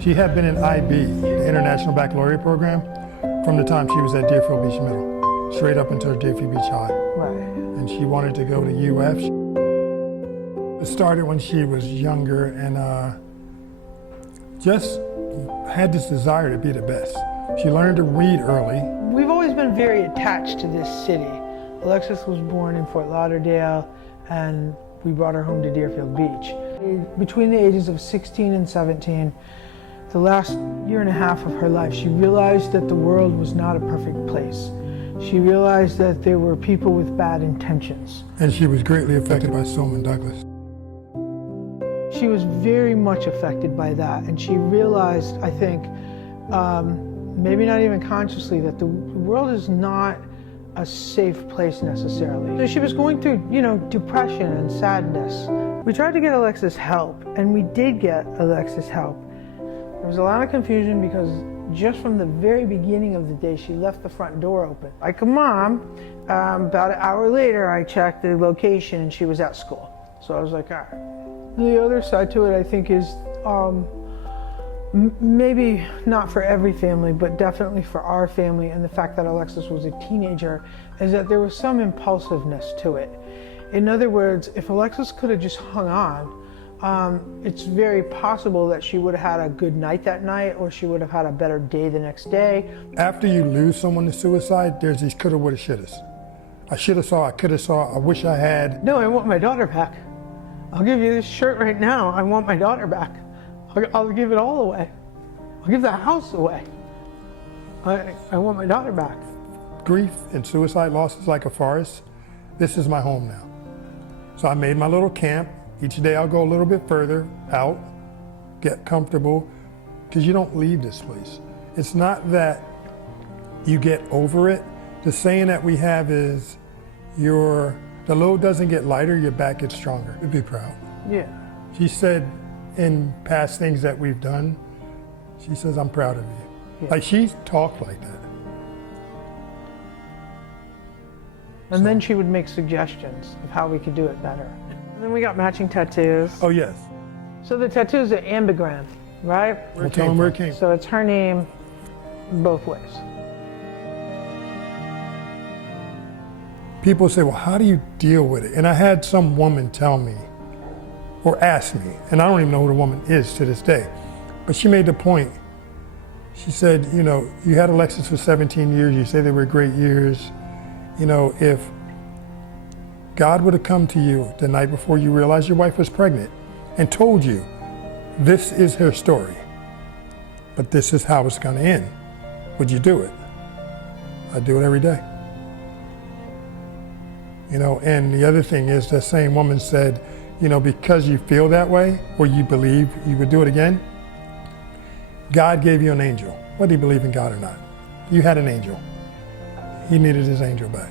She had been in IB, the International Baccalaureate Program, from the time she was at Deerfield Beach Middle, straight up until Deerfield Beach High. Right. And she wanted to go to UF. It started when she was younger and just had this desire to be the best. She learned to read early. We've always been very attached to this city. Alexis was born in Fort Lauderdale, and we brought her home to Deerfield Beach. Between the ages of 16 and 17, the last year and a half of her life, she realized that the world was not a perfect place. She realized that there were people with bad intentions. And she was greatly affected by Stoneman Douglas. She was very much affected by that, and she realized, I think, maybe not even consciously, that the world is not a safe place necessarily. So she was going through, depression and sadness. We tried to get Alexis help, and we did get Alexis help. There was a lot of confusion because just from the very beginning of the day, she left the front door open. Like a mom, about an hour later, I checked the location and she was at school. So I was like, all right. The other side to it, I think, is maybe not for every family, but definitely for our family, and the fact that Alexis was a teenager, is that there was some impulsiveness to it. In other words, if Alexis could have just hung on, it's very possible that she would have had a good night that night, or she would have had a better day the next day. After you lose someone to suicide, there's these coulda, woulda, shouldas. I shoulda saw, I coulda saw, I wish I had. No, I want my daughter back. I'll give you this shirt right now. I want my daughter back. I'll give it all away. I'll give the house away. I want my daughter back. Grief and suicide loss is like a forest. This is my home now. So I made my little camp. Each day I'll go a little bit further out, get comfortable, because you don't leave this place. It's not that you get over it. The saying that we have is, the load doesn't get lighter, your back gets stronger. Be proud. Yeah. She said in past things that we've done, she says, I'm proud of you. Yeah. Like, she talked like that. And then she would make suggestions of how we could do it better. And then we got matching tattoos. Oh, yes. So the tattoos are ambigram, right? We'll tell them where it came from. So it's her name both ways. People say, well, how do you deal with it? And I had some woman tell me, or ask me, and I don't even know who the woman is to this day, but she made the point. She said, you had Alexis for 17 years, you say they were great years. If God would have come to you the night before you realized your wife was pregnant and told you, this is her story, but this is how it's gonna end, would you do it? I do it every day. And the other thing is, the same woman said, because you feel that way, or you believe you would do it again, God gave you an angel, whether you believe in God or not. You had an angel. He needed his angel back.